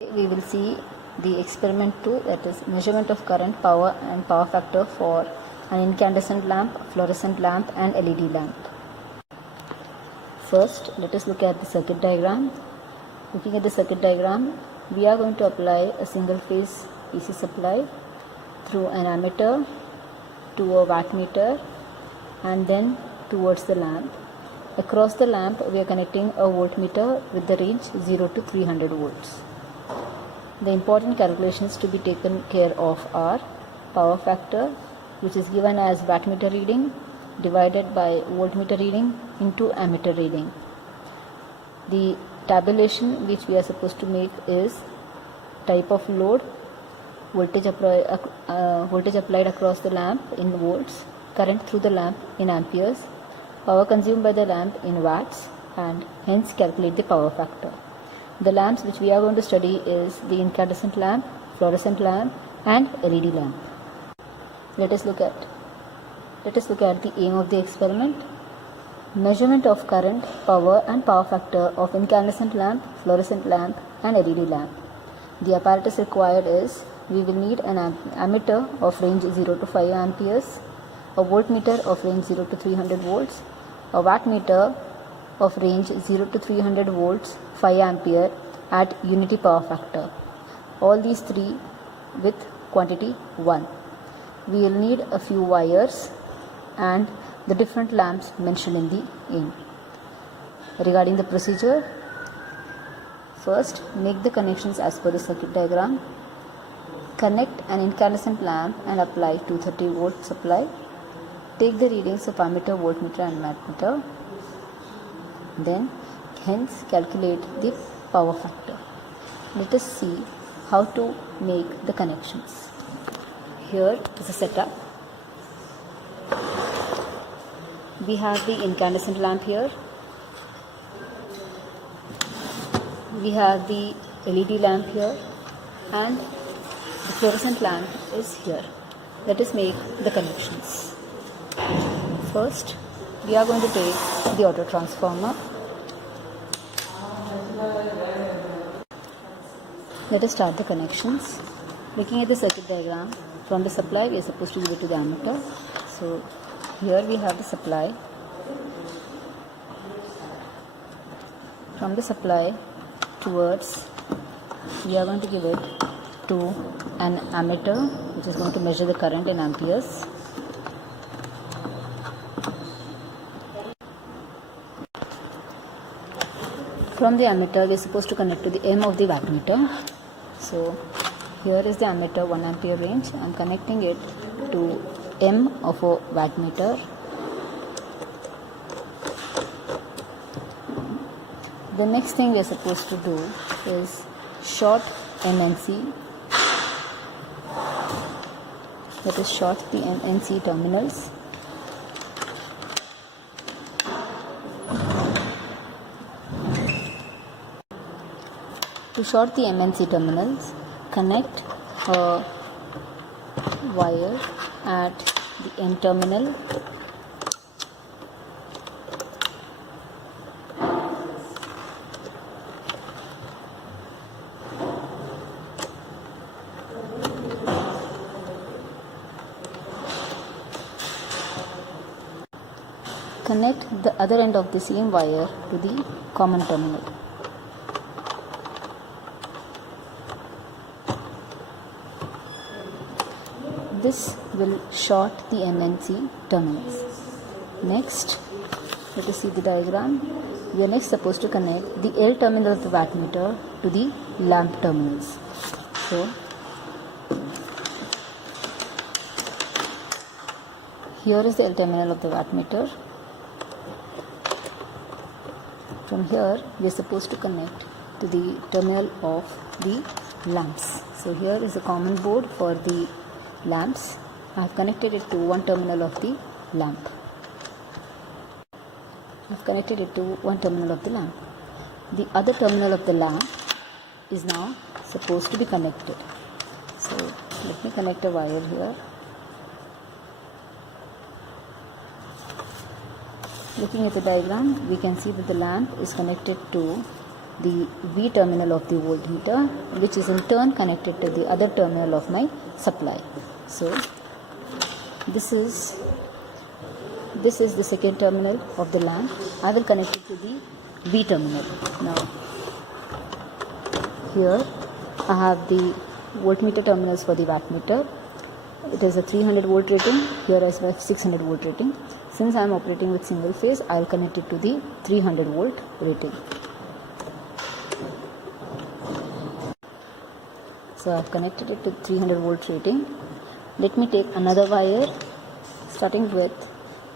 We will see the experiment 2, that is measurement of current, power and power factor for an incandescent lamp, fluorescent lamp and LED lamp. First, let us look at the circuit diagram. Looking at the circuit diagram, we are going to apply a single phase AC supply through an ammeter to a wattmeter and then towards the lamp. Across the lamp, we are connecting a voltmeter with the range 0 to 300 volts. The important calculations to be taken care of are power factor, which is given as wattmeter reading divided by voltmeter reading into ammeter reading. The tabulation which we are supposed to make is type of load, voltage applied across the lamp in volts, current through the lamp in amperes, power consumed by the lamp in watts, and hence calculate the power factor. The lamps which we are going to study is the incandescent lamp, fluorescent lamp and LED lamp. Let us look at the aim of the experiment. Measurement of current, power and power factor of incandescent lamp, fluorescent lamp and LED lamp. The apparatus required is, we will need an ammeter of range 0 to 5 amperes, a voltmeter of range 0 to 300 volts, a wattmeter of range 0 to 300 volts 5 ampere at unity power factor. All these three with quantity 1. We will need a few wires and the different lamps mentioned in the aim. Regarding the procedure, first make the connections as per the circuit diagram. Connect an incandescent lamp and apply 230 volt supply. Take the readings of ammeter, voltmeter and wattmeter. Then hence calculate the power factor. Let us see how to make the connections. Here is a setup. We have the incandescent lamp here. We have the LED lamp here and the fluorescent lamp is here. Let us make the connections. First, we are going to take the auto transformer. Let us start the connections. Looking at the circuit diagram, from the supply we are supposed to give it to the ammeter. So here we have the supply. From the supply towards, we are going to give it to an ammeter which is going to measure the current in amperes. From the ammeter we are supposed to connect to the M of the wattmeter. So here is the ammeter 1 ampere range. I am connecting it to M of a wattmeter. The next thing we are supposed to do is short MNC. Let us short the MNC terminals. To short the MNC terminals, connect a wire at the N terminal. Connect the other end of the same wire to the common terminal. This will short the MNC terminals. Next, let us see the diagram. We are next supposed to connect the L terminal of the wattmeter to the lamp terminals. So, here is the L terminal of the wattmeter. From here, we are supposed to connect to the terminal of the lamps. So, here is a common board for the lamps. I have connected it to one terminal of the lamp. The other terminal of the lamp is now supposed to be connected. So let me connect a wire here. Looking at the diagram, we can see that the lamp is connected to the V terminal of the voltmeter, which is in turn connected to the other terminal of my supply. So this is the second terminal of the lamp. I will connect it to the V terminal. Now here I have the voltmeter terminals for the wattmeter. It is a 300 volt rating. Here I have 600 volt rating. Since I am operating with single phase, I will connect it to the 300 volt rating. So I have connected it to 300 volt rating. Let me take another wire starting with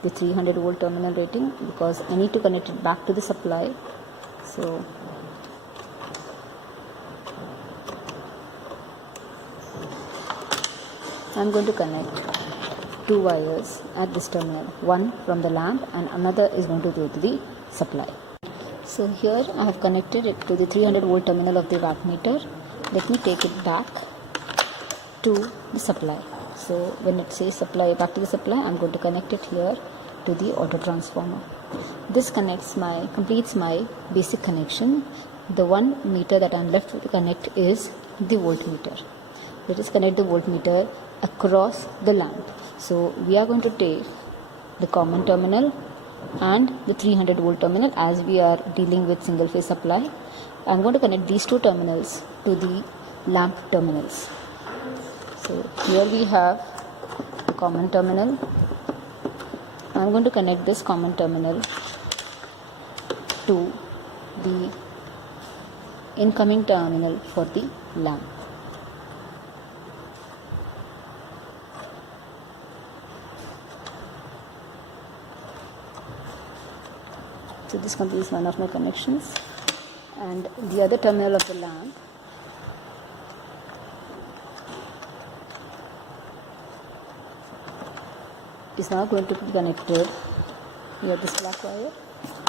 the 300 volt terminal rating, because I need to connect it back to the supply. So I am going to connect two wires at this terminal, one from the lamp and another is going to go to the supply. So here I have connected it to the 300 volt terminal of the wattmeter. Let me take it back to the supply. So when it says supply, back to the supply, I am going to connect it here to the auto transformer. This completes my basic connection. The one meter that I am left to connect is the voltmeter. Let us connect the voltmeter across the lamp. So we are going to take the common terminal and the 300 volt terminal, as we are dealing with single phase supply. I am going to connect these two terminals to the lamp terminals. So here we have the common terminal. I am going to connect this common terminal to the incoming terminal for the lamp. So this completes one of my connections, and the other terminal of the lamp is now going to be connected. Here this black wire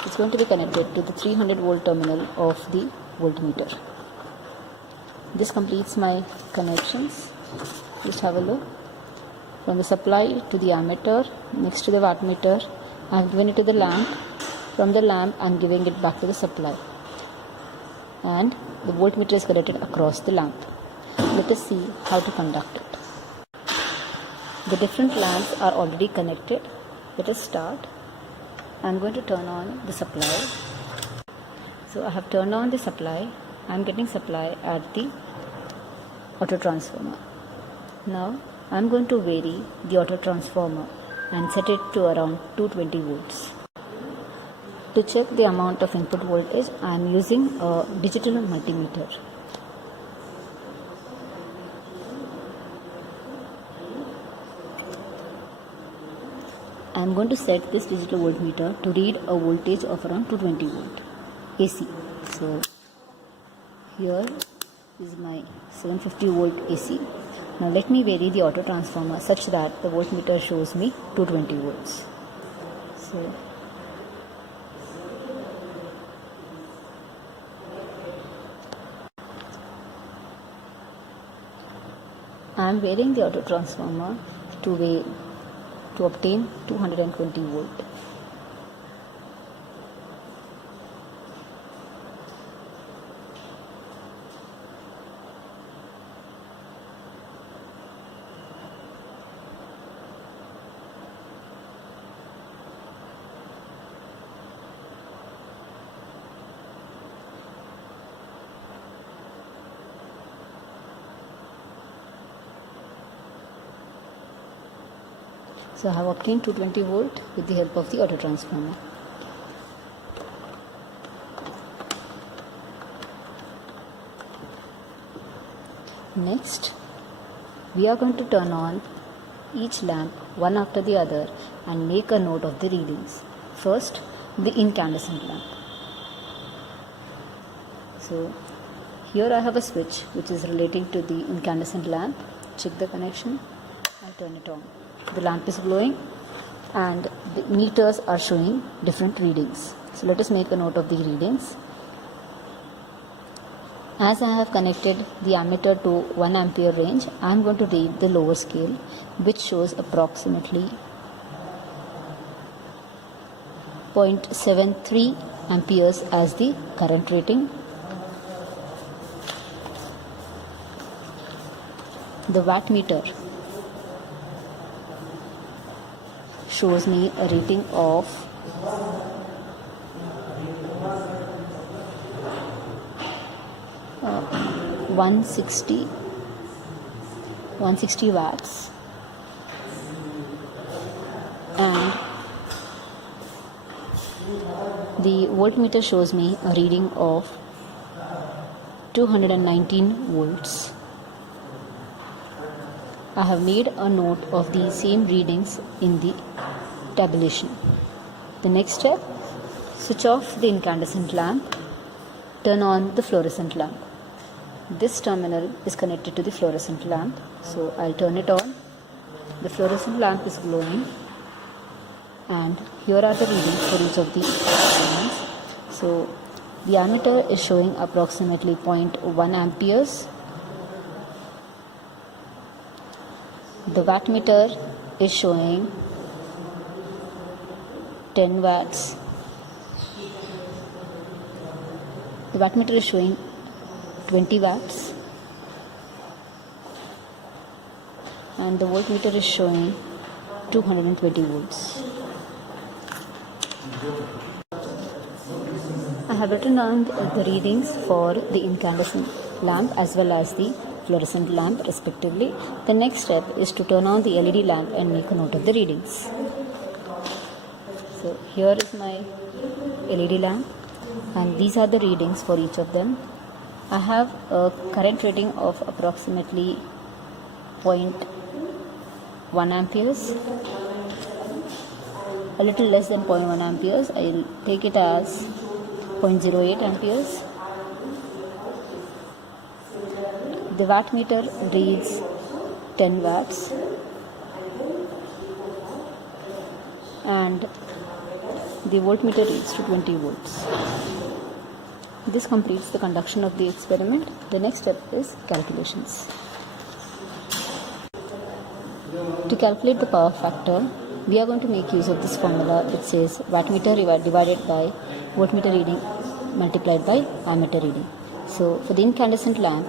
is going to be connected to the 300 volt terminal of the voltmeter. This completes my connections. Just have a look. From the supply to the ammeter, next to the wattmeter, I have given it to the lamp. From the lamp, I am giving it back to the supply, and the voltmeter is connected across the lamp. Let us see how to conduct it. The different lamps are already connected. Let us start. I am going to turn on the supply. So I have turned on the supply. I am getting supply at the auto transformer. Now I am going to vary the auto transformer and set it to around 220 volts. To check the amount of input voltage, I am using a digital multimeter. I am going to set this digital voltmeter to read a voltage of around 220 volt AC. So here is my 750 volt AC. Now let me vary the auto transformer such that the voltmeter shows me 220 volts. So I am varying the auto transformer to obtain 220 volt. So I have obtained 220 volt with the help of the auto transformer. Next, we are going to turn on each lamp one after the other and make a note of the readings. First, the incandescent lamp. So here I have a switch which is relating to the incandescent lamp. Check the connection and turn it on. The lamp is glowing and the meters are showing different readings. So let us make a note of the readings. As I have connected the ammeter to 1 ampere range, I am going to read the lower scale, which shows approximately 0.73 amperes as the current rating. The wattmeter shows me a reading of 160 watts, and the voltmeter shows me a reading of 219 volts. I have made a note of the same readings in the tabulation. The next step, switch off the incandescent lamp, turn on the fluorescent lamp. This terminal is connected to the fluorescent lamp, so I'll turn it on. The fluorescent lamp is glowing, and here are the readings for each of the elements. So the ammeter is showing approximately 0.1 amperes. The wattmeter is showing 10 watts. The wattmeter is showing 20 watts, and the voltmeter is showing 220 volts. I have written down the readings for the incandescent lamp as well as the fluorescent lamp respectively. The next step is to turn on the LED lamp and make a note of the readings. So here is my LED lamp, and these are the readings for each of them. I have a current rating of approximately 0.1 amperes, a little less than 0.1 amperes. I'll take it as 0.08 amperes. The wattmeter reads 10 watts, and the voltmeter reads to 20 volts. This completes the conduction of the experiment. The next step is calculations. To calculate the power factor, we are going to make use of this formula which says wattmeter divided by voltmeter reading multiplied by ammeter reading. So for the incandescent lamp,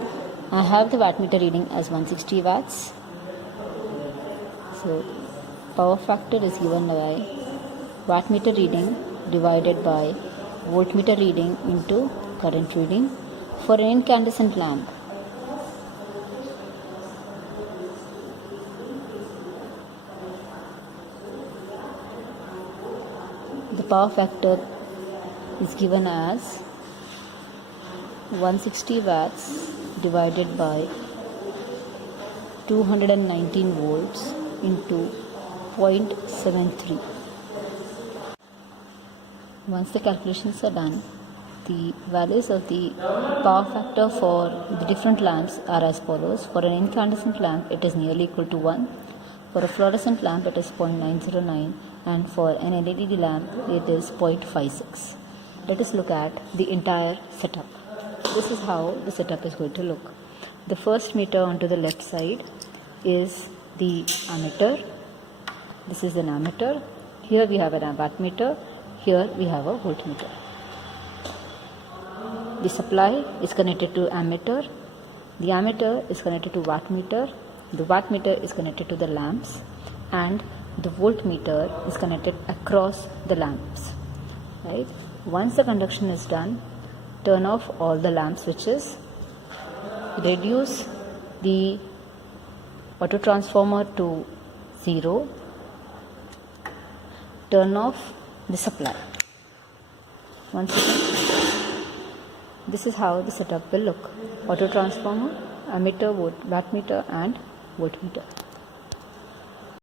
I have the wattmeter reading as 160 watts. So power factor is given by wattmeter reading divided by voltmeter reading into current reading. For an incandescent lamp, the power factor is given as 160 watts divided by 219 volts into 0.73. Once the calculations are done, the values of the power factor for the different lamps are as follows. For an incandescent lamp, it is nearly equal to 1. For a fluorescent lamp, it is 0.909, and for an LED lamp, it is 0.56. Let us look at the entire setup. This is how the setup is going to look. The first meter onto the left side is the ammeter. This is an ammeter. Here we have an wattmeter. Here we have a voltmeter. The supply is connected to ammeter. The ammeter is connected to wattmeter. The wattmeter is connected to the lamps, and the voltmeter is connected across the lamps. Right? Once the conduction is done, turn off all the lamp switches. Reduce the auto transformer to 0. Turn off the supply. Once again, this is how the setup will look. Auto transformer, ammeter, wattmeter and voltmeter.